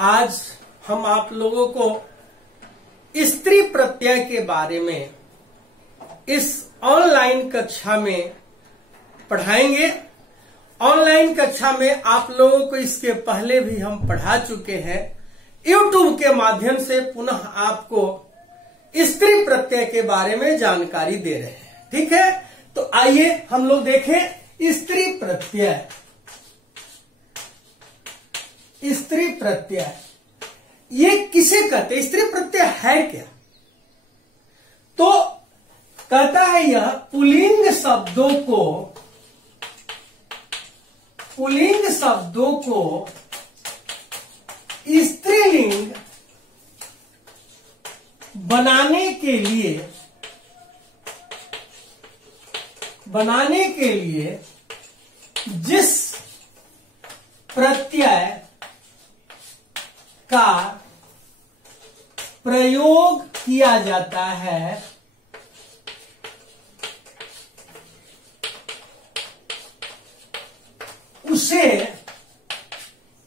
आज हम आप लोगों को स्त्री प्रत्यय के बारे में इस ऑनलाइन कक्षा में पढ़ाएंगे। ऑनलाइन कक्षा में आप लोगों को इसके पहले भी हम पढ़ा चुके हैं। YouTube के माध्यम से पुनः आपको स्त्री प्रत्यय के बारे में जानकारी दे रहे हैं। ठीक है, तो आइए हम लोग देखें स्त्री प्रत्यय। स्त्री प्रत्यय ये किसे कहते हैं? स्त्री प्रत्यय है क्या? तो कहता है यह पुल्लिंग शब्दों को स्त्रीलिंग बनाने के लिए जिस प्रत्यय का प्रयोग किया जाता है उसे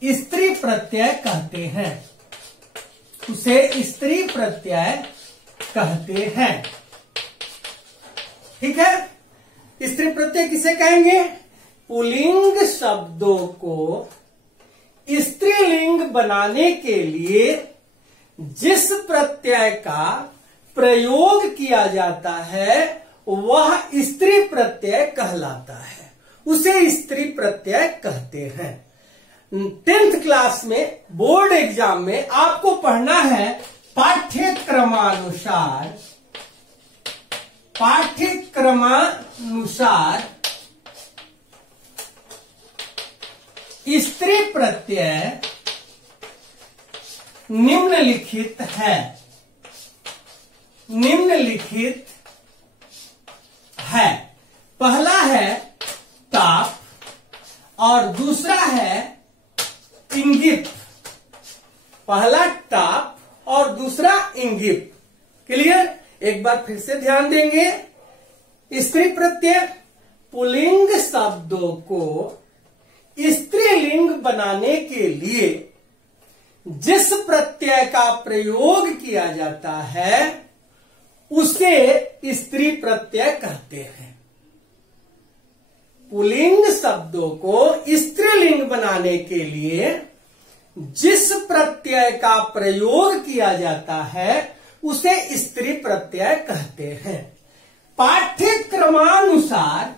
स्त्री प्रत्यय कहते हैं। उसे स्त्री प्रत्यय कहते हैं। ठीक है, स्त्री प्रत्यय किसे कहेंगे? पुल्लिंग शब्दों को स्त्रीलिंग बनाने के लिए जिस प्रत्यय का प्रयोग किया जाता है वह स्त्री प्रत्यय कहलाता है, उसे स्त्री प्रत्यय कहते हैं। 10th क्लास में बोर्ड एग्जाम में आपको पढ़ना है पाठ्यक्रमानुसार स्त्री प्रत्यय निम्नलिखित है। पहला है ताप और दूसरा है इंगित। पहला ताप और दूसरा इंगित। क्लियर? एक बार फिर से ध्यान देंगे। स्त्री प्रत्यय पुल्लिंग शब्दों को स्त्रीलिंग बनाने के लिए जिस प्रत्यय का प्रयोग किया जाता है उसे स्त्री प्रत्यय कहते हैं। पुल्लिंग शब्दों को स्त्रीलिंग बनाने के लिए जिस प्रत्यय का प्रयोग किया जाता है उसे स्त्री प्रत्यय कहते हैं। पाठ्यक्रमानुसार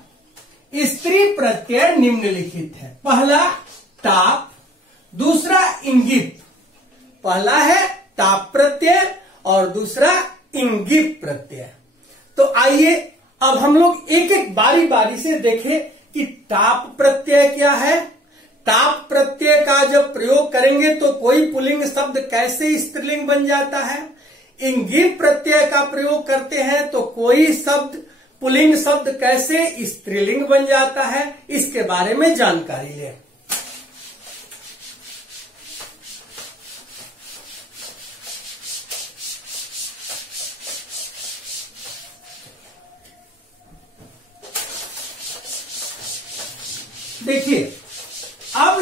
स्त्री प्रत्यय निम्नलिखित है। पहला ताप, दूसरा इंगित। पहला है ताप प्रत्यय और दूसरा इंगित प्रत्यय। तो आइए अब हम लोग एक एक बारी बारी से देखें कि ताप प्रत्यय क्या है। ताप प्रत्यय का जब प्रयोग करेंगे तो कोई पुल्लिंग शब्द कैसे स्त्रीलिंग बन जाता है। इंगित प्रत्यय का प्रयोग करते हैं तो कोई शब्द पुल्लिंग शब्द कैसे स्त्रीलिंग बन जाता है, इसके बारे में जानकारी लें। देखिए अब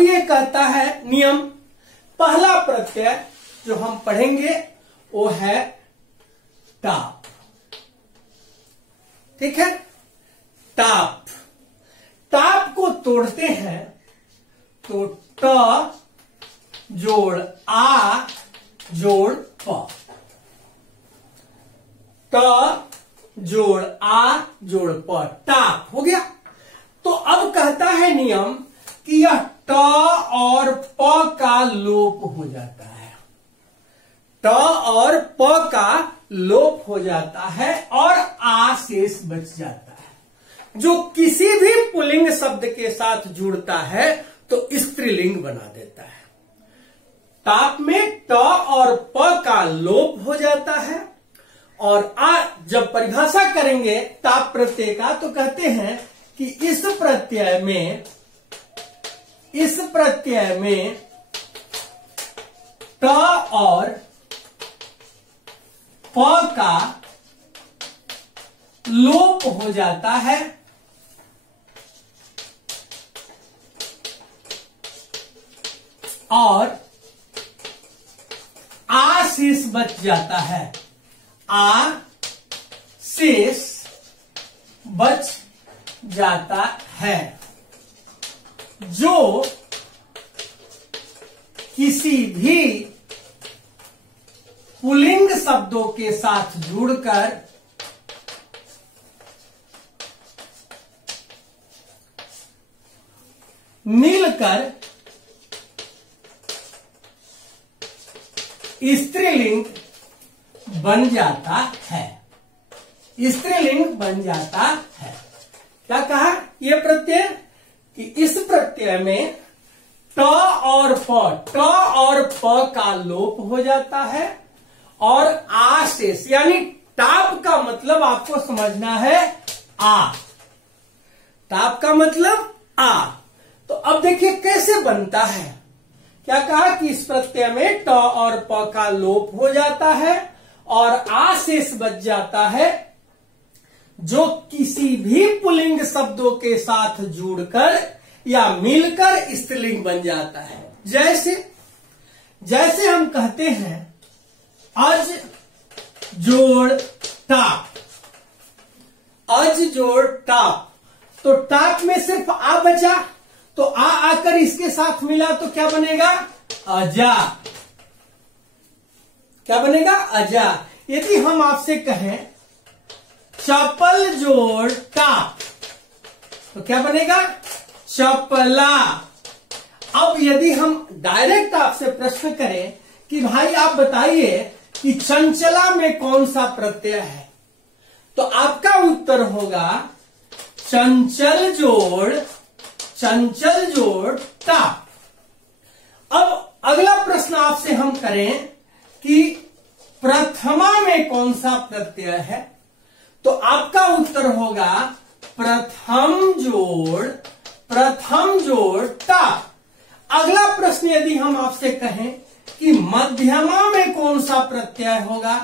ये कहता है नियम। पहला प्रत्यय जो हम पढ़ेंगे वो है ताप। ठीक है, ताप। ताप को तोड़ते हैं तो ट जोड़ आ जोड़ प। ट जोड़ आ जोड़ प, ताप हो गया। तो अब कहता है नियम कि यह ट और प का लोप हो जाता है। ट और प का लोप हो जाता है और आ शेष बच जाता है, जो किसी भी पुल्लिंग शब्द के साथ जुड़ता है तो स्त्रीलिंग बना देता है। ताप में ट और प का लोप हो जाता है और आ जब परिभाषा करेंगे ताप प्रत्यय का तो कहते हैं कि इस प्रत्यय में ट और प का लोप हो जाता है और आ शेष बच जाता है, आ शेष बच जाता है, जो किसी भी पुल्लिंग शब्दों के साथ जुड़कर मिलकर स्त्रीलिंग बन जाता है, स्त्रीलिंग बन जाता है। क्या कहा यह प्रत्यय कि इस प्रत्यय में ट और प का लोप हो जाता है और आ शेष, यानी टाप का मतलब आपको समझना है आ, टाप का मतलब आ। तो अब देखिए कैसे बनता है। क्या कहा कि इस प्रत्यय में ट और प का लोप हो जाता है और आ शेष बच जाता है, जो किसी भी पुल्लिंग शब्दों के साथ जुड़कर या मिलकर स्त्रीलिंग बन जाता है। जैसे हम कहते हैं अज जोड़ टाप, अज जोड़ टाप, तो टाप में सिर्फ आ बचा, तो आ आकर इसके साथ मिला तो क्या बनेगा, अजा। क्या बनेगा, अजा। यदि हम आपसे कहें चपल जोड़ टाप, तो क्या बनेगा, चपला। अब यदि हम डायरेक्ट आपसे प्रश्न करें कि भाई आप बताइए कि चंचला में कौन सा प्रत्यय है, तो आपका उत्तर होगा चंचल जोड़ टाप। अब अगला प्रश्न आपसे हम करें कि प्रथमा में कौन सा प्रत्यय है, तो आपका उत्तर होगा प्रथम जोड़ टाप। अगला प्रश्न यदि हम आपसे कहें कि मध्यमा में कौन सा प्रत्यय होगा,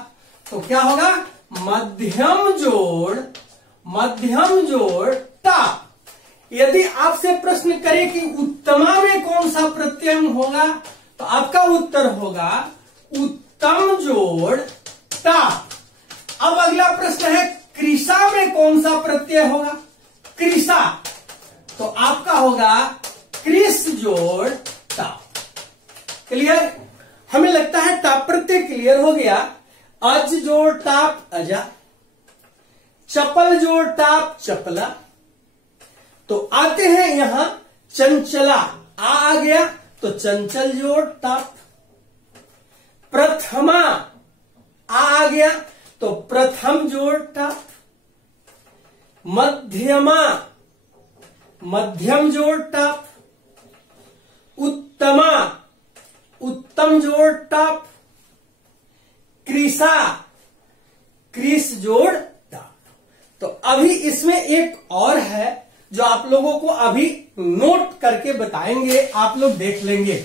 तो क्या होगा, मध्यम जोड़ टाप। यदि आपसे प्रश्न करें कि उत्तमा में कौन सा प्रत्यय होगा, तो आपका उत्तर होगा उत्तम जोड़ टाप। अब अगला प्रश्न है कृषा में कौन सा प्रत्यय होगा, कृषा, तो आपका होगा कृष जोड़ टाप। क्लियर, हमें लगता है टाप प्रत्यय क्लियर हो गया। अज जोड़ टाप अजा, चपल जोड़ टाप चपला। तो आते हैं यहां चंचला, आ गया तो चंचल जोड़ टाप। प्रथमा आ गया तो प्रथम जोड़ टाप। मध्यमा मध्यम जोड़ टाप। उत्तमा उत्तम जोड़ टाप। कृषा कृष जोड़ टाप। तो अभी इसमें एक और है जो आप लोगों को अभी नोट करके बताएंगे, आप लोग देख लेंगे।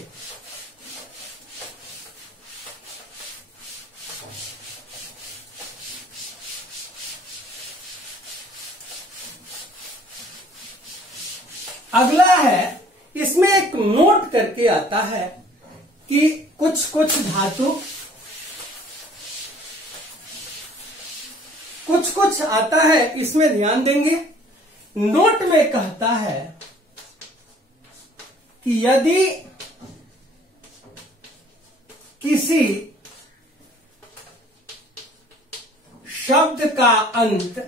अगला है, इसमें एक नोट करके आता है कि कुछ धातु कुछ आता है, इसमें ध्यान देंगे। नोट में कहता है कि यदि किसी शब्द का अंत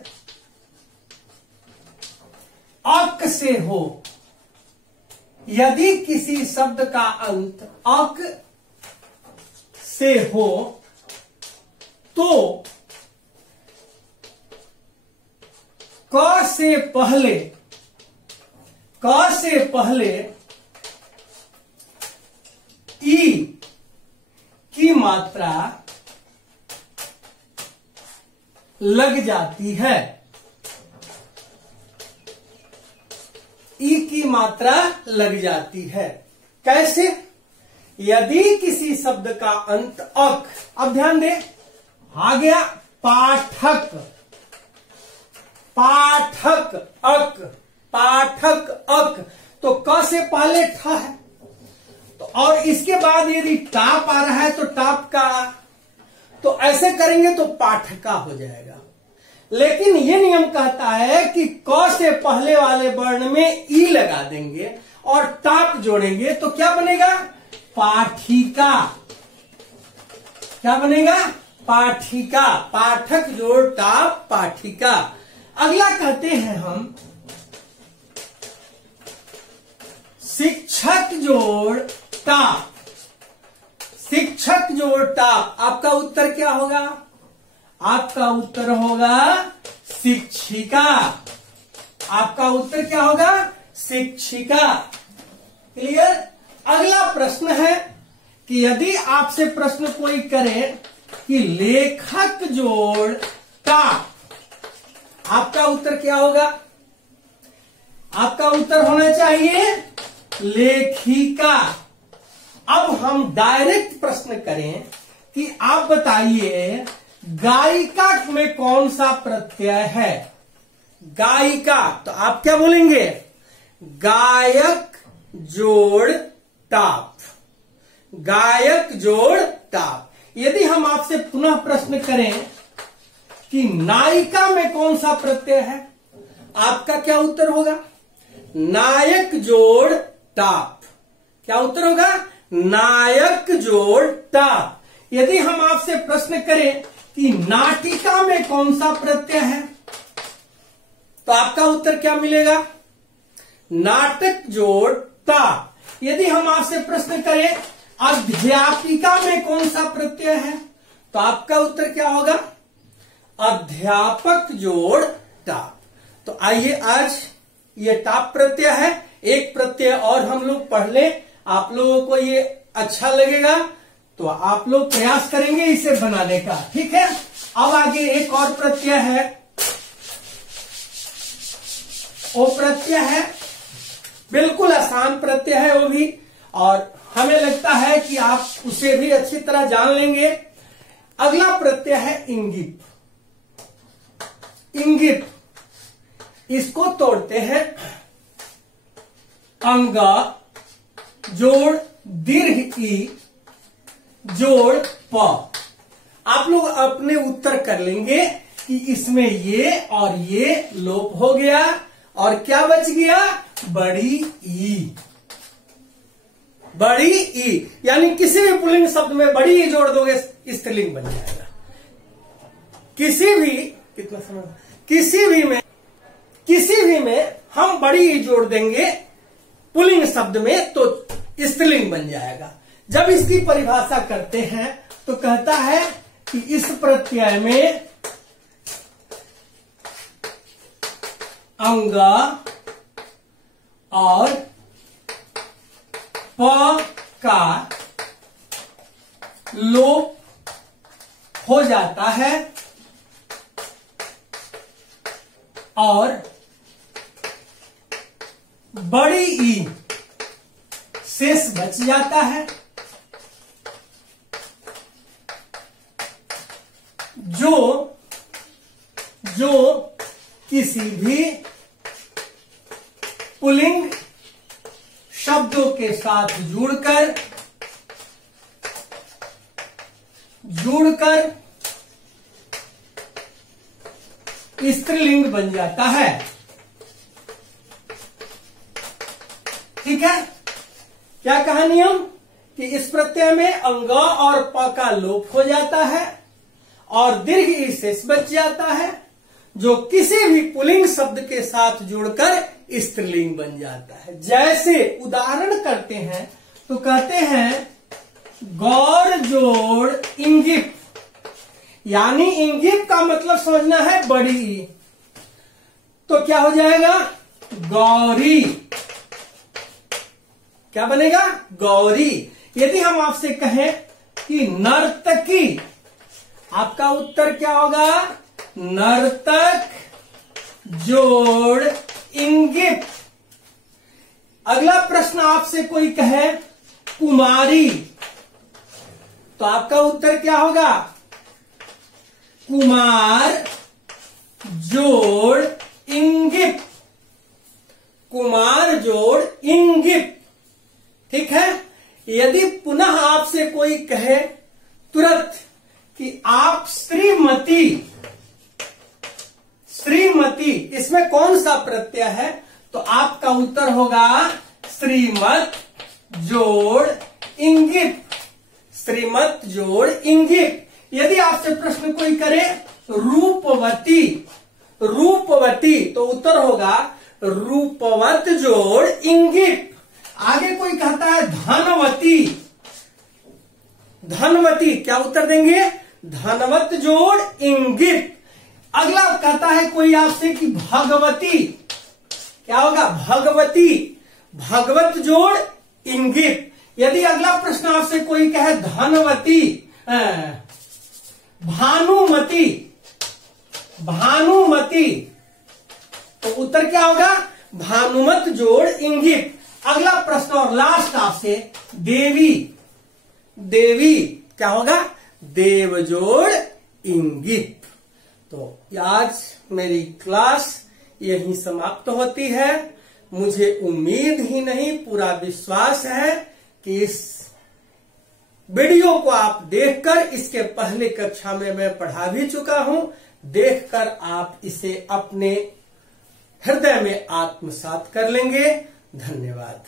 अक से हो, यदि किसी शब्द का अंत अक से हो तो क से पहले ई की मात्रा लग जाती है। ई की मात्रा लग जाती है। कैसे? यदि किसी शब्द का अंत अक, अब ध्यान दे, आ गया पाठक, पाठक अक, पाठक अक, तो क से पहले ठ है, तो और इसके बाद यदि टाप आ रहा है तो टाप का, तो ऐसे करेंगे तो पाठका हो जाएगा। लेकिन ये नियम कहता है कि क से पहले वाले वर्ण में ई लगा देंगे और टाप जोड़ेंगे तो क्या बनेगा? पाठिका। क्या बनेगा? पाठिका। पाठक जोड़ टाप पाठिका। अगला कहते हैं हम शिक्षक जोड़ टाप। शिक्षक जोड़ टाप। आपका उत्तर क्या होगा? आपका उत्तर होगा शिक्षिका। आपका उत्तर क्या होगा? शिक्षिका। क्लियर? अगला प्रश्न है कि यदि आपसे प्रश्न कोई करे कि लेखक जोड़ टाप, आपका उत्तर क्या होगा? आपका उत्तर होना चाहिए लेखिका। अब हम डायरेक्ट प्रश्न करें कि आप बताइए गायिका में कौन सा प्रत्यय है? गायिका, तो आप क्या बोलेंगे? गायक जोड़ टाप। गायक जोड़ टाप। यदि हम आपसे पुनः प्रश्न करें कि नायिका में कौन सा प्रत्यय है, आपका क्या उत्तर होगा? नायक जोड़ टाप। क्या उत्तर होगा? नायक जोड़ टाप। यदि हम आपसे प्रश्न करें कि नाटिका में कौन सा प्रत्यय है, तो आपका उत्तर क्या मिलेगा? नाटक जोड़ टाप। यदि हम आपसे प्रश्न करें अध्यापिका में कौन सा प्रत्यय है, तो आपका उत्तर क्या होगा? अध्यापक जोड़ टाप। तो आइए आज ये टाप प्रत्यय है, एक प्रत्यय और हम लोग पढ़ ले। आप लोगों को ये अच्छा लगेगा तो आप लोग प्रयास करेंगे इसे बनाने का, ठीक है? अब आगे एक और प्रत्यय है, वो प्रत्यय है बिल्कुल आसान प्रत्यय है वो भी, और हमें लगता है कि आप उसे भी अच्छी तरह जान लेंगे। अगला प्रत्यय है इंगित। इंगित, इसको तोड़ते हैं अंगा जोड़ दीर्घ ई जोड़ प। आप लोग अपने उत्तर कर लेंगे कि इसमें ये और ये लोप हो गया और क्या बच गया? बड़ी ई। बड़ी ई, यानी किसी भी पुल्लिंग शब्द में बड़ी ई जोड़ दोगे स्त्रीलिंग बन जाएगा। किसी भी, कितना समय, किसी भी में हम बड़ी ई जोड़ देंगे पुल्लिंग शब्द में तो स्त्रीलिंग बन जाएगा। जब इसकी परिभाषा करते हैं तो कहता है कि इस प्रत्यय में अंगा और प का लोप हो जाता है और बड़ी ई शेष बच जाता है। जो किसी भी पुल्लिंग शब्दों के साथ जुड़कर स्त्रीलिंग बन जाता है। ठीक है? क्या कहा नियम? कि इस प्रत्यय में अंग और प का लोप हो जाता है और दीर्घ ई शेष बच जाता है, जो किसी भी पुल्लिंग शब्द के साथ जुड़कर स्त्रीलिंग बन जाता है। जैसे उदाहरण करते हैं तो कहते हैं गौर जोड़ इंगित, यानी इंगित का मतलब समझना है बड़ी ई, तो क्या हो जाएगा? गौरी। क्या बनेगा? गौरी। यदि हम आपसे कहें कि नर्तकी, आपका उत्तर क्या होगा? नर्तक जोड़ इंगित। अगला प्रश्न आपसे कोई कहे कुमारी, तो आपका उत्तर क्या होगा? कुमार जोड़ इंगित। कुमार जोड़ इंगित। ठीक है? यदि पुनः आपसे कोई कहे तुरंत कि आप श्रीमती, श्रीमती इसमें कौन सा प्रत्यय है, तो आपका उत्तर होगा श्रीमत जोड़ इंगित, श्रीमत जोड़ इंगित। यदि आपसे प्रश्न कोई करे रूपवती, रूपवती, तो उत्तर होगा रूपवत जोड़ इंगित। आगे कोई कहता है धनवती, धनवती, क्या उत्तर देंगे, धनवत जोड़ इंगित। अगला कहता है कोई आपसे कि भगवती, क्या होगा, भगवती, भगवत जोड़ इंगित। यदि अगला प्रश्न आपसे कोई कहे धनवती, भानुमती, भानुमति, तो उत्तर क्या होगा, भानुमत जोड़ इंगित। अगला प्रश्न और लास्ट आपसे देवी, देवी क्या होगा, देव जोड़ इंगित। तो आज मेरी क्लास यहीं समाप्त होती है। मुझे उम्मीद ही नहीं, पूरा विश्वास है कि इस वीडियो को आप देखकर, इसके पहले कक्षा में मैं पढ़ा भी चुका हूं, देखकर आप इसे अपने हृदय में आत्मसात कर लेंगे। धन्यवाद।